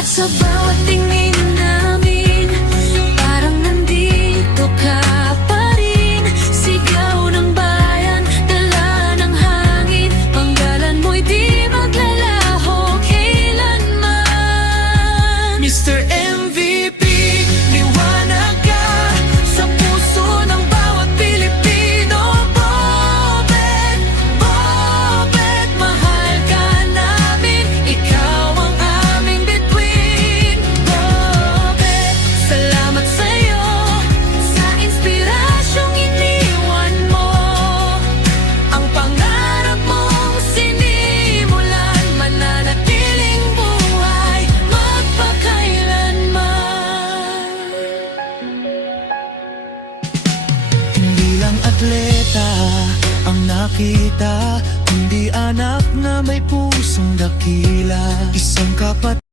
At sa bawat tingin namin, parang nandito ka pa rin. Sigaw ng bayan, dala ng hangin, panggalan mo'y di maglalaho kailanman. Mr. MVP, liwanag ka sa puso ng bawat Pilipino. Bobet, Bobet, mahal ka namin, ikaw ang aming bituin. Bobet, salamat sa'yo sa inspirasyong iniwan mo. Ang pangarap mong sinimulan, mananatiling buhay magpakailanman. Hindi lang atleta ang nakita, kundi anak na may pusong dakila. Isang kapatid